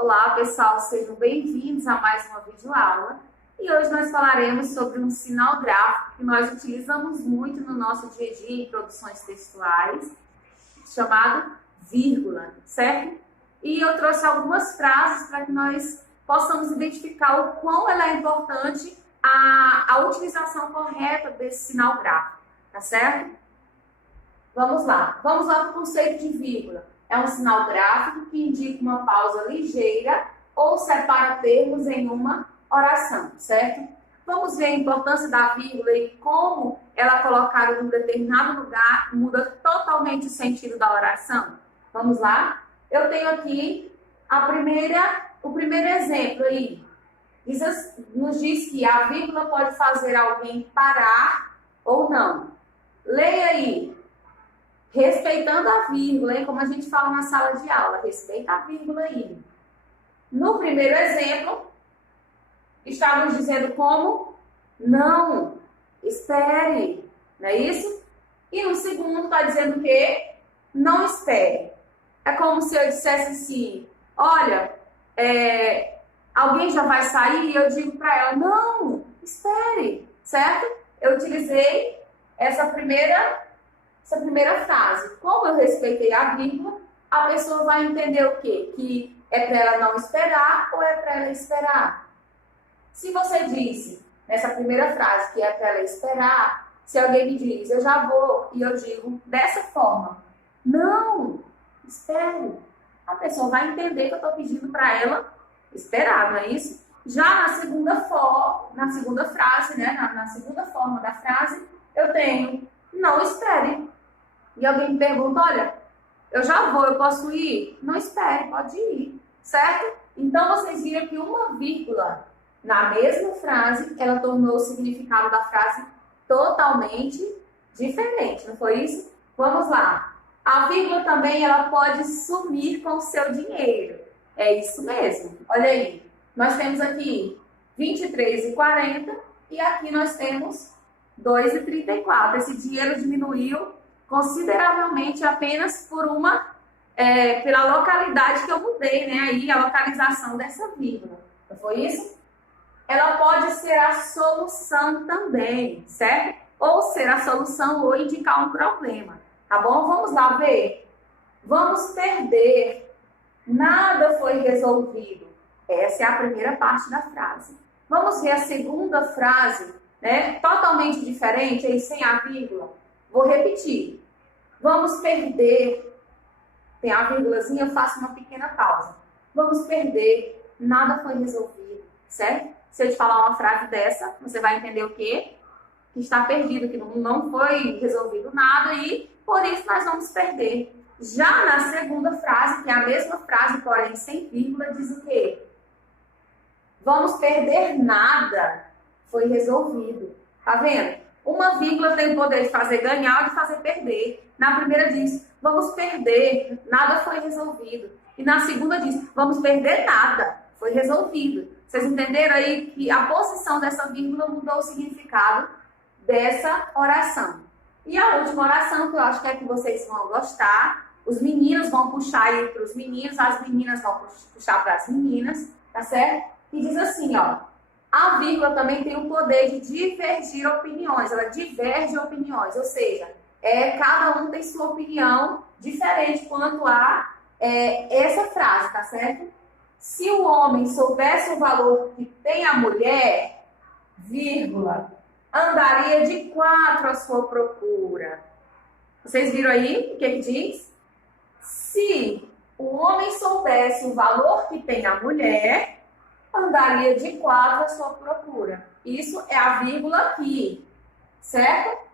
Olá, pessoal, sejam bem-vindos a mais uma videoaula. E hoje nós falaremos sobre um sinal gráfico que nós utilizamos muito no nosso dia a dia em produções textuais, chamado vírgula, certo? E eu trouxe algumas frases para que nós possamos identificar o quão ela é importante a utilização correta desse sinal gráfico, tá certo? Vamos lá para o conceito de vírgula. É um sinal gráfico que indica uma pausa ligeira ou separa termos em uma oração, certo? Vamos ver a importância da vírgula e como ela colocada em um determinado lugar muda totalmente o sentido da oração. Vamos lá? Eu tenho aqui o primeiro exemplo aí. Nos diz que a vírgula pode fazer alguém parar ou não. Leia aí. Respeitando a vírgula, hein? Como a gente fala na sala de aula, respeita a vírgula aí. No primeiro exemplo, estávamos dizendo como não, espere, não é isso? E no segundo está dizendo o quê? Não espere. É como se eu dissesse assim, olha, alguém já vai sair e eu digo para ela, não, espere, certo? Eu utilizei essa primeira frase. Como eu respeitei a vírgula, a pessoa vai entender o quê? Que é para ela não esperar ou é para ela esperar? Se você disse nessa primeira frase que é para ela esperar, se alguém me diz, eu já vou, e eu digo dessa forma, não, espere. A pessoa vai entender que eu estou pedindo para ela esperar, não é isso? Já na segunda frase, né? Na segunda forma da frase, eu tenho não espere. E alguém me pergunta, olha, eu já vou, eu posso ir? Não espere, pode ir, certo? Então, vocês viram que uma vírgula na mesma frase, ela tornou o significado da frase totalmente diferente, não foi isso? Vamos lá. A vírgula também, ela pode sumir com o seu dinheiro. É isso mesmo. Olha aí. Nós temos aqui 23,40 e aqui nós temos 2,34. Esse dinheiro diminuiu consideravelmente apenas pela localidade que eu mudei, né? Aí a localização dessa vírgula. Não foi isso? Ela pode ser a solução também, certo? Ou ser a solução ou indicar um problema. Tá bom? Vamos lá ver. Vamos perder. Nada foi resolvido. Essa é a primeira parte da frase. Vamos ver a segunda frase, né? Totalmente diferente, aí sem a vírgula. Vou repetir. Vamos perder. Tem a vírgulazinha, eu faço uma pequena pausa. Vamos perder. Nada foi resolvido, certo? Se eu te falar uma frase dessa, você vai entender o quê? Que está perdido, que não foi resolvido nada e por isso nós vamos perder. Já na segunda frase, que é a mesma frase, porém sem vírgula, diz o quê? Vamos perder nada. Foi resolvido. Tá vendo? Uma vírgula tem o poder de fazer ganhar ou de fazer perder. Na primeira diz, vamos perder, nada foi resolvido. E na segunda diz, vamos perder nada, foi resolvido. Vocês entenderam aí que a posição dessa vírgula mudou o significado dessa oração. E a última oração, que eu acho que é que vocês vão gostar, os meninos vão puxar aí para os meninos, as meninas vão puxar para as meninas, tá certo? E diz assim, ó. A vírgula também tem o poder de divergir opiniões, ela diverge opiniões, ou seja, cada um tem sua opinião diferente quanto a essa frase, tá certo? Se o homem soubesse o valor que tem a mulher, vírgula, andaria de 4 à sua procura. Vocês viram aí o que diz? Se o homem soubesse o valor que tem a mulher, andaria de 4 à sua procura. Isso é a vírgula aqui, certo?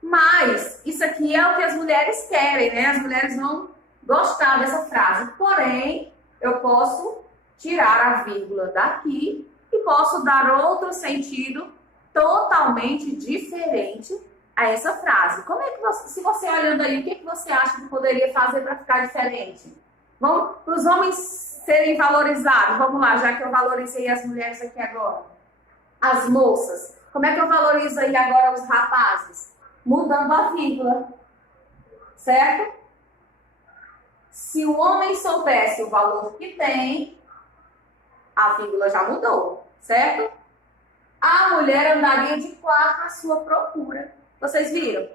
Mas isso aqui é o que as mulheres querem, né? As mulheres vão gostar dessa frase. Porém, eu posso tirar a vírgula daqui e posso dar outro sentido totalmente diferente a essa frase. Como é que se você olhando aí, o que você acha que poderia fazer para ficar diferente? Vamos para os homens serem valorizados. Vamos lá, já que eu valorizei as mulheres aqui agora. As moças. Como é que eu valorizo aí agora os rapazes? Mudando a vírgula. Certo? Se o homem soubesse o valor que tem, a vírgula já mudou, certo? A mulher andaria de 4 à sua procura. Vocês viram?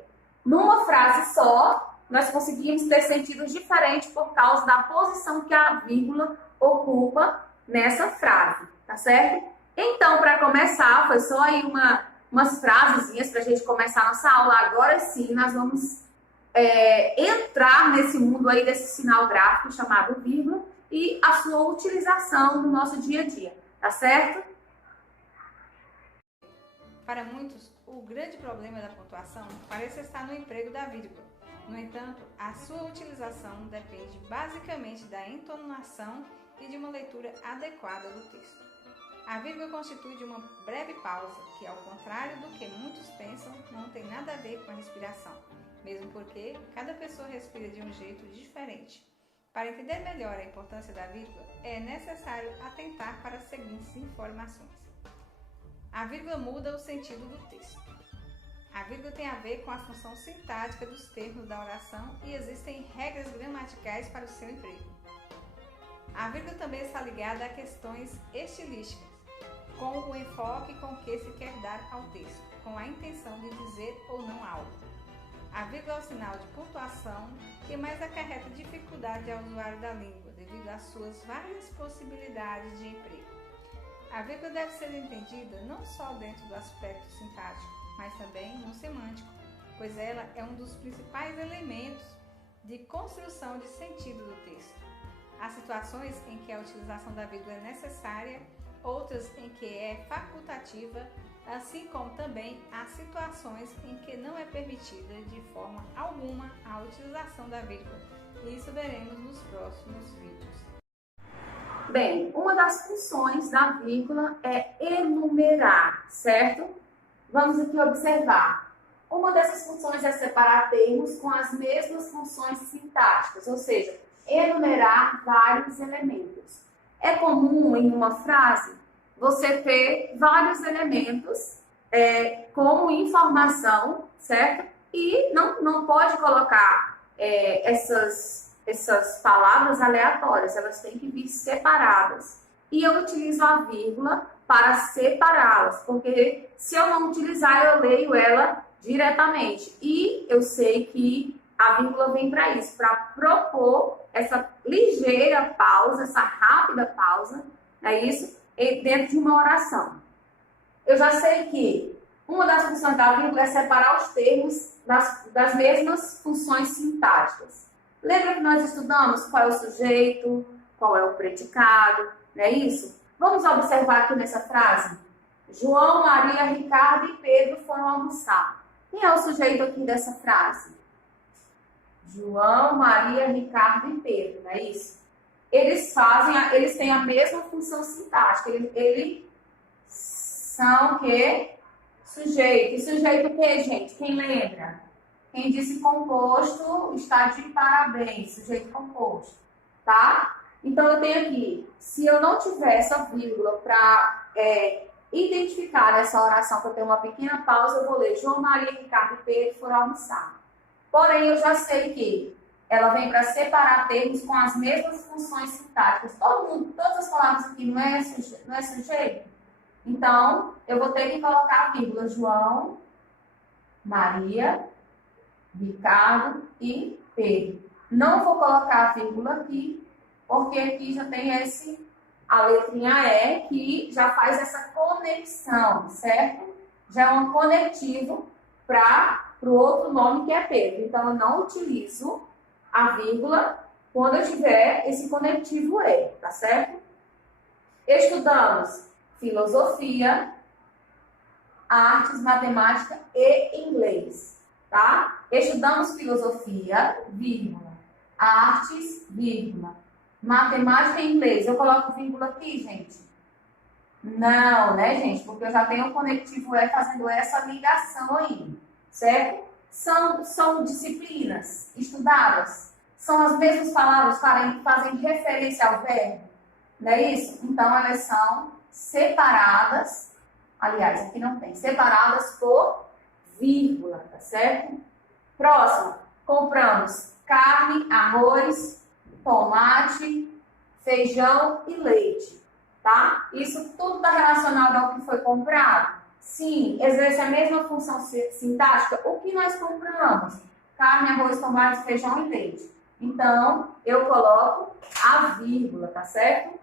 Numa frase só, nós conseguimos ter sentidos diferentes por causa da posição que a vírgula ocupa nessa frase, tá certo? Então, para começar, foi só aí umas frasezinhas para a gente começar a nossa aula. Agora sim, nós vamos entrar nesse mundo aí desse sinal gráfico chamado vírgula e a sua utilização no nosso dia a dia, tá certo? Para muitos, o grande problema da pontuação parece estar no emprego da vírgula. No entanto, a sua utilização depende basicamente da entonação e de uma leitura adequada do texto. A vírgula constitui de uma breve pausa, que, ao contrário do que muitos pensam, não tem nada a ver com a respiração, mesmo porque cada pessoa respira de um jeito diferente. Para entender melhor a importância da vírgula, é necessário atentar para as seguintes informações. A vírgula muda o sentido do texto. A vírgula tem a ver com a função sintática dos termos da oração e existem regras gramaticais para o seu emprego. A vírgula também está ligada a questões estilísticas, com o enfoque com que se quer dar ao texto, com a intenção de dizer ou não algo. A vírgula é o sinal de pontuação que mais acarreta dificuldade ao usuário da língua, devido às suas várias possibilidades de emprego. A vírgula deve ser entendida não só dentro do aspecto sintático, mas também no semântico, pois ela é um dos principais elementos de construção de sentido do texto. Há situações em que a utilização da vírgula é necessária, outras em que é facultativa, assim como também há situações em que não é permitida de forma alguma a utilização da vírgula. Isso veremos nos próximos vídeos. Bem, uma das funções da vírgula é enumerar, certo? Vamos aqui observar. Uma dessas funções é separar termos com as mesmas funções sintáticas, ou seja, enumerar vários elementos. É comum em uma frase você ter vários elementos como informação, certo? E não pode colocar essas palavras aleatórias, elas têm que vir separadas. E eu utilizo a vírgula para separá-las, porque se eu não utilizar, eu leio ela diretamente. E eu sei que a vírgula vem para isso, para propor essa ligeira pausa, essa rápida pausa, é isso? Dentro de uma oração. Eu já sei que uma das funções da vírgula é separar os termos das mesmas funções sintáticas. Lembra que nós estudamos qual é o sujeito, qual é o predicado, não é isso? Vamos observar aqui nessa frase. João, Maria, Ricardo e Pedro foram almoçar. Quem é o sujeito aqui dessa frase? João, Maria, Ricardo e Pedro, não é isso? Eles têm a mesma função sintática. Eles são o quê? Sujeito. E sujeito o quê, gente? Quem lembra? Quem disse composto está de parabéns. Sujeito composto, tá? Então, eu tenho aqui, se eu não tiver essa vírgula para identificar essa oração, que eu tenho uma pequena pausa, eu vou ler João, Maria, Ricardo e Pedro foram almoçar. Porém, eu já sei que ela vem para separar termos com as mesmas funções sintáticas. Todas as palavras aqui não é sujeito? Então, eu vou ter que colocar a vírgula João, Maria, Ricardo e Pedro. Não vou colocar a vírgula aqui, porque aqui já tem a letrinha E, que já faz essa conexão, certo? Já é um conectivo para o outro nome que é Pedro. Então, eu não utilizo a vírgula quando eu tiver esse conectivo E, tá certo? Estudamos filosofia, artes, matemática e inglês, tá? Estudamos filosofia, vírgula, artes, vírgula, matemática e inglês. Eu coloco vírgula aqui, gente? Não, né, gente? Porque eu já tenho o conectivo E fazendo essa ligação aí, certo? São disciplinas estudadas. São as mesmas palavras que fazem referência ao verbo, não é isso? Então, elas são separadas, aliás, aqui não tem, separadas por vírgula, tá certo? Próximo, compramos carne, arroz, tomate, feijão e leite, tá? Isso tudo está relacionado ao que foi comprado? Sim, exerce a mesma função sintática. O que nós compramos? Carne, arroz, tomate, feijão e leite. Então, eu coloco a vírgula, tá certo?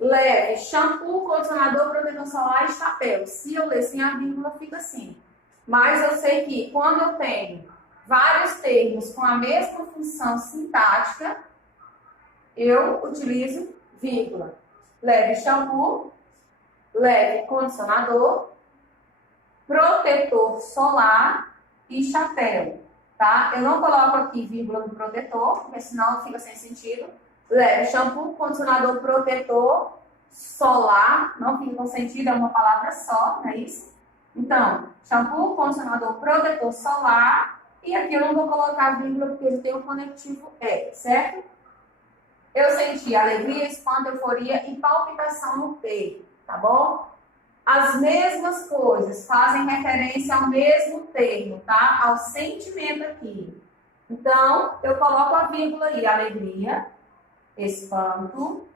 Leve shampoo, condicionador, protetor solar e chapéu. Se eu ler sem a vírgula, fica assim. Mas eu sei que quando eu tenho vários termos com a mesma função sintática, eu utilizo vírgula. Leve shampoo, leve condicionador, protetor solar e chapéu, tá? Eu não coloco aqui vírgula no protetor, porque senão fica sem sentido. Leve shampoo, condicionador, protetor solar, não fica com sentido, é uma palavra só, não é isso? Então, shampoo, condicionador, protetor solar, e aqui eu não vou colocar vírgula porque ele tem o conectivo E, certo? Eu senti alegria, espanto, euforia e palpitação no peito, tá bom? As mesmas coisas fazem referência ao mesmo termo, tá? Ao sentimento aqui. Então, eu coloco a vírgula aí, alegria, espanto,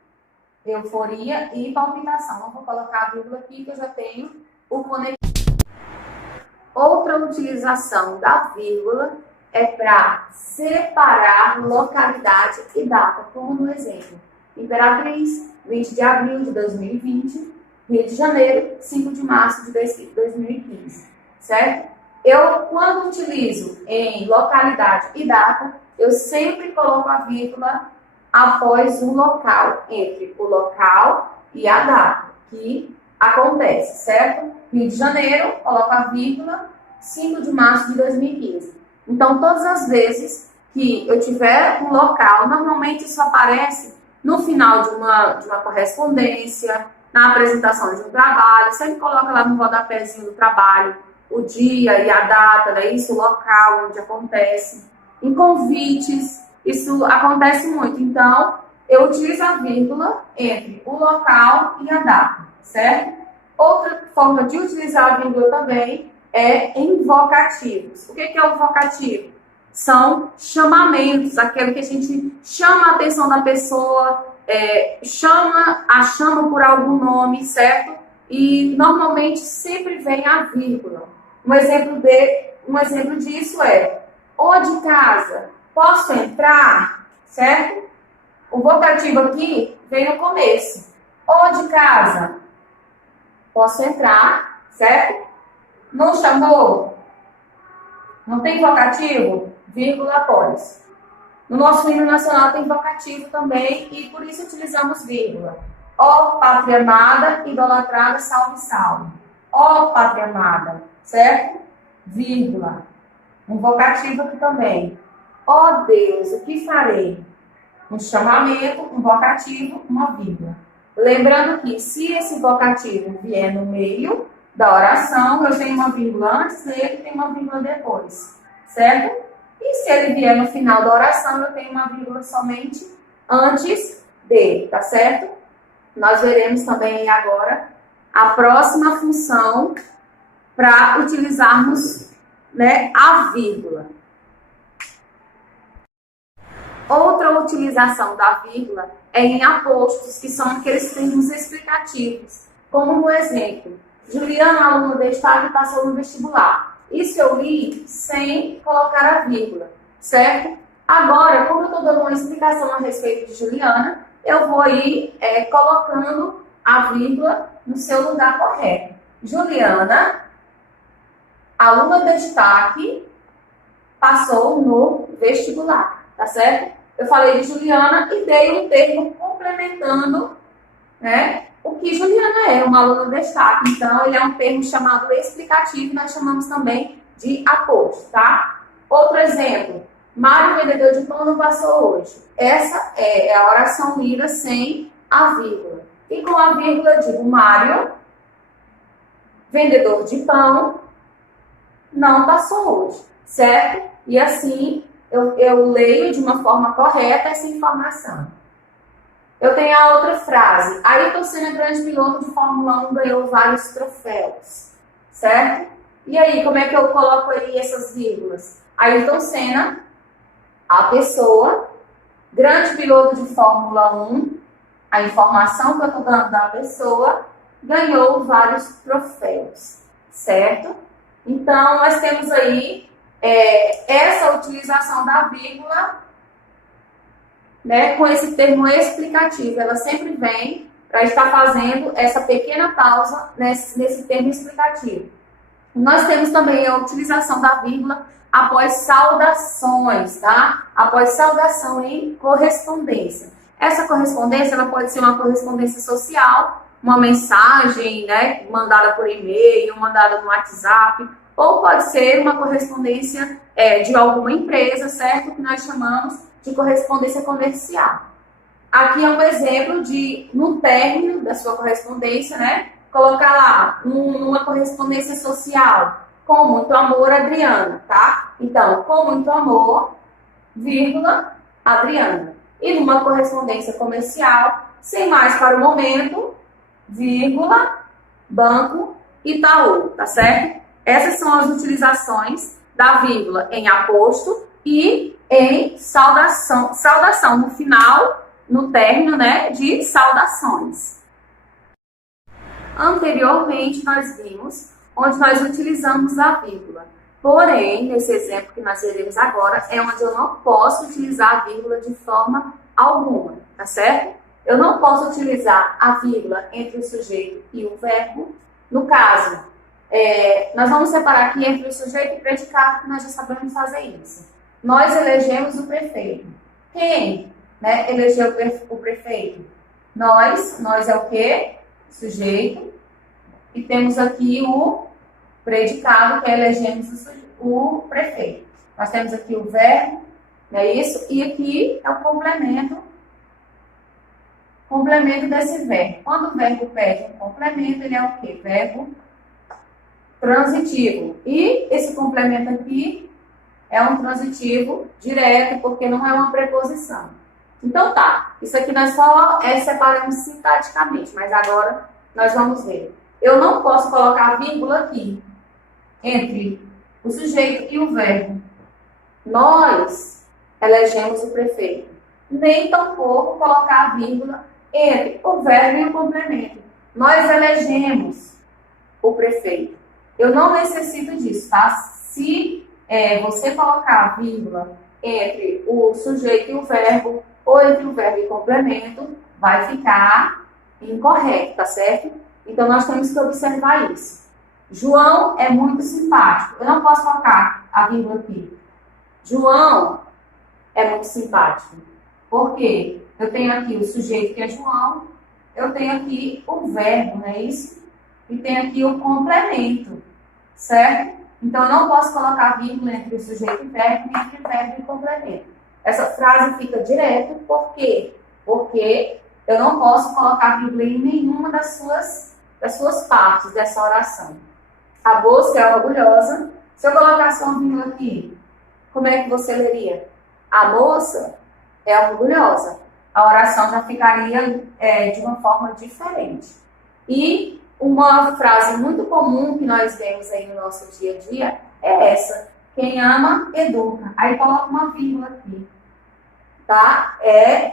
euforia e palpitação. Não vou colocar a vírgula aqui, que eu já tenho o conectivo. Outra utilização da vírgula é para separar localidade e data, como no exemplo. Imperatriz, 20 de abril de 2020, Rio de Janeiro, 5 de março de 2015, certo? Eu, quando utilizo em localidade e data, eu sempre coloco a vírgula após o local, entre o local e a data que acontece, certo? Rio de Janeiro, coloco a vírgula, 5 de março de 2015. Então, todas as vezes que eu tiver um local, normalmente isso aparece no final de uma correspondência, na apresentação de um trabalho, sempre coloca lá no rodapézinho do trabalho o dia e a data, né? Isso, o local onde acontece. Em convites, isso acontece muito. Então, eu utilizo a vírgula entre o local e a data, certo? Outra forma de utilizar a vírgula também é em vocativos. O que é o vocativo? São chamamentos, aquele que a gente chama a atenção da pessoa, chama por algum nome, certo? E normalmente sempre vem a vírgula. Um exemplo disso é: ô de casa, posso entrar? Certo? O vocativo aqui vem no começo. Ô de casa, posso entrar? Certo? Não chamou? Não tem vocativo? Vírgula após. No nosso hino nacional tem vocativo também e por isso utilizamos vírgula. Ó pátria amada, idolatrada, salve, salve. Ó pátria amada, certo? Vírgula. Um vocativo aqui também. Ó Deus, o que farei? Um chamamento, um vocativo, uma vírgula. Lembrando que se esse vocativo vier no meio da oração, eu tenho uma vírgula antes dele e tenho uma vírgula depois, certo? E se ele vier no final da oração, eu tenho uma vírgula somente antes dele, tá certo? Nós veremos também agora a próxima função para utilizarmos, né, a vírgula. Outra utilização da vírgula é em apostos, que são aqueles termos explicativos, como no exemplo: Juliana, aluna de destaque, passou no vestibular. Isso eu li sem colocar a vírgula, certo? Agora, como eu estou dando uma explicação a respeito de Juliana, eu vou ir colocando a vírgula no seu lugar correto. Juliana, aluna de destaque, passou no vestibular, tá certo? Eu falei de Juliana e dei um termo complementando, né, o que Juliana é, uma aluna de destaque. Então, ele é um termo chamado explicativo, nós chamamos também de aposto, tá? Outro exemplo: Mário, vendedor de pão, não passou hoje. Essa é a oração lida sem a vírgula. E com a vírgula eu digo: Mário, vendedor de pão, não passou hoje, certo? E assim eu leio de uma forma correta essa informação. Eu tenho a outra frase: Ayrton Senna, grande piloto de Fórmula 1, ganhou vários troféus, certo? E aí, como é que eu coloco aí essas vírgulas? Ayrton Senna, a pessoa, grande piloto de Fórmula 1, a informação que eu estou dando da pessoa, ganhou vários troféus, certo? Então, nós temos aí essa utilização da vírgula, né, com esse termo explicativo. Ela sempre vem para estar fazendo essa pequena pausa nesse termo explicativo. Nós temos também a utilização da vírgula após saudações, tá? Após saudação em correspondência. Essa correspondência, ela pode ser uma correspondência social, uma mensagem, né, mandada por e-mail, mandada no WhatsApp, ou pode ser uma correspondência de alguma empresa, certo? Que nós chamamos de correspondência comercial. Aqui é um exemplo de, no término da sua correspondência, né, colocar lá uma correspondência social. Com muito amor, Adriana, tá? Então, com muito amor, vírgula, Adriana. E numa correspondência comercial, sem mais para o momento, vírgula, Banco Itaú, tá certo? Essas são as utilizações da vírgula em aposto e em saudação. Saudação no final, no término, né, de saudações. Anteriormente, nós vimos onde nós utilizamos a vírgula. Porém, nesse exemplo que nós veremos agora, é onde eu não posso utilizar a vírgula de forma alguma, tá certo? Eu não posso utilizar a vírgula entre o sujeito e o verbo. No caso, nós vamos separar aqui entre o sujeito e o predicado, que nós já sabemos fazer isso. Nós elegemos o prefeito. Quem, né, elegeu o prefeito? Nós é o quê? Sujeito. E temos aqui o predicado, que elegemos o prefeito. Nós temos aqui o verbo, não é isso? E aqui é o complemento desse verbo. Quando o verbo pede um complemento, ele é o quê? Verbo transitivo. E esse complemento aqui é um transitivo direto, porque não é uma preposição. Então tá, isso aqui nós só separamos sintaticamente, mas agora nós vamos ver. Eu não posso colocar vírgula aqui entre o sujeito e o verbo. Nós elegemos o prefeito. Nem tampouco colocar a vírgula entre o verbo e o complemento. Nós elegemos o prefeito. Eu não necessito disso, tá? Se você colocar a vírgula entre o sujeito e o verbo, ou entre o verbo e o complemento, vai ficar incorreto, tá certo? Então, nós temos que observar isso. João é muito simpático. Eu não posso colocar a vírgula aqui. João é muito simpático. Por quê? Eu tenho aqui o sujeito, que é João. Eu tenho aqui o verbo, não é isso? E tenho aqui o complemento, certo? Então, eu não posso colocar vírgula entre o sujeito e verbo, nem entre verbo e complemento. Essa frase fica direto. Por quê? Porque eu não posso colocar vírgula em nenhuma das suas partes dessa oração. A moça é orgulhosa. Se eu colocasse uma vírgula aqui, como é que você leria? A moça é orgulhosa. A oração já ficaria de uma forma diferente. E uma frase muito comum que nós vemos aí no nosso dia a dia é essa: quem ama, educa. Aí coloca uma vírgula aqui, tá?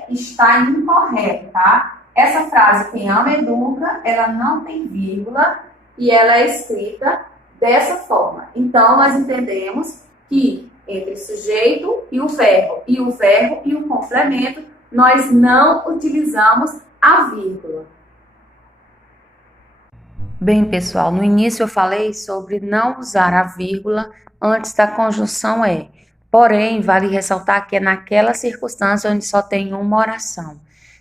Está incorreto, tá? Essa frase, quem ama, educa, ela não tem vírgula e ela é escrita dessa forma. Então, nós entendemos que entre sujeito e o verbo e o complemento, nós não utilizamos a vírgula. Bem, pessoal, no início eu falei sobre não usar a vírgula antes da conjunção é. Porém, vale ressaltar que é naquela circunstância onde só tem uma oração.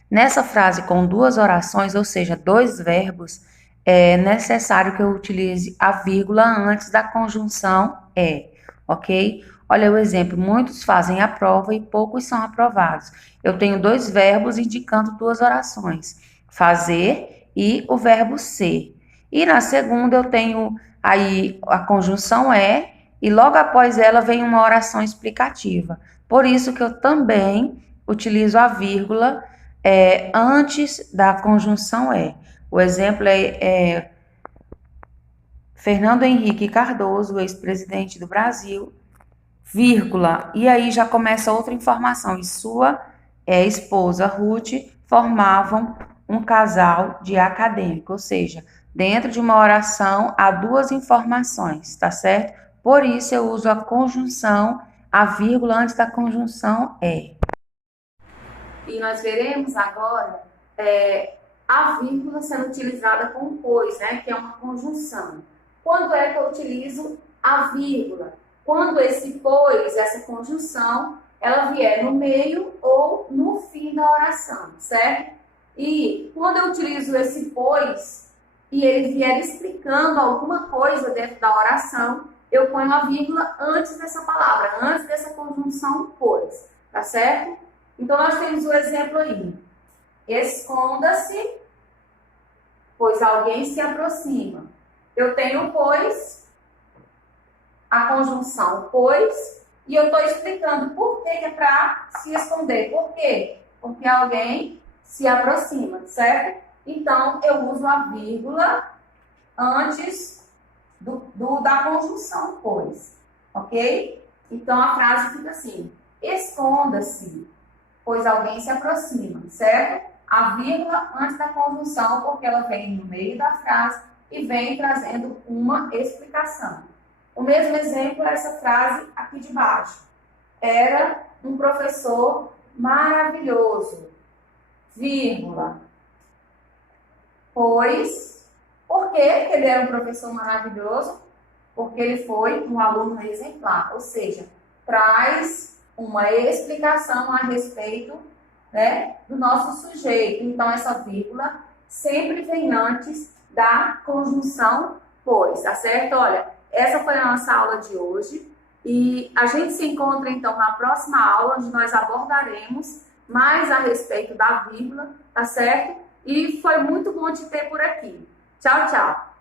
Nessa frase com duas orações, ou seja, dois verbos, é necessário que eu utilize a vírgula antes da conjunção é, ok? Olha o exemplo, muitos fazem a prova e poucos são aprovados. Eu tenho dois verbos indicando duas orações, fazer e o verbo ser. E na segunda eu tenho aí a conjunção é e logo após ela vem uma oração explicativa. Por isso que eu também utilizo a vírgula antes da conjunção é. O exemplo é Fernando Henrique Cardoso, ex-presidente do Brasil, vírgula, e aí já começa outra informação, e sua e a esposa Ruth formavam um casal de acadêmico, ou seja, dentro de uma oração há duas informações, tá certo? Por isso eu uso a conjunção, a vírgula antes da conjunção é. E nós veremos agora a vírgula sendo utilizada com pois, né, que é uma conjunção. Quando é que eu utilizo a vírgula? Quando esse pois, essa conjunção, ela vier no meio ou no fim da oração, certo? E quando eu utilizo esse pois e ele vier explicando alguma coisa dentro da oração, eu ponho a vírgula antes dessa palavra, antes dessa conjunção pois, tá certo? Então, nós temos o exemplo aí. Esconda-se, pois alguém se aproxima. Eu tenho pois, a conjunção pois, e eu estou explicando por que é para se esconder. Por quê? Porque alguém se aproxima, certo? Então, eu uso a vírgula antes da conjunção pois, ok? Então, a frase fica assim: esconda-se, pois alguém se aproxima, certo? A vírgula antes da conjunção, porque ela vem no meio da frase e vem trazendo uma explicação. O mesmo exemplo é essa frase aqui de baixo. Era um professor maravilhoso, vírgula. Pois, por que ele era um professor maravilhoso? Porque ele foi um aluno exemplar, ou seja, traz uma explicação a respeito, né, do nosso sujeito. Então, essa vírgula sempre vem antes da conjunção pois, tá certo? Olha, essa foi a nossa aula de hoje e a gente se encontra, então, na próxima aula, onde nós abordaremos mais a respeito da vírgula, tá certo? E foi muito bom te ter por aqui. Tchau, tchau!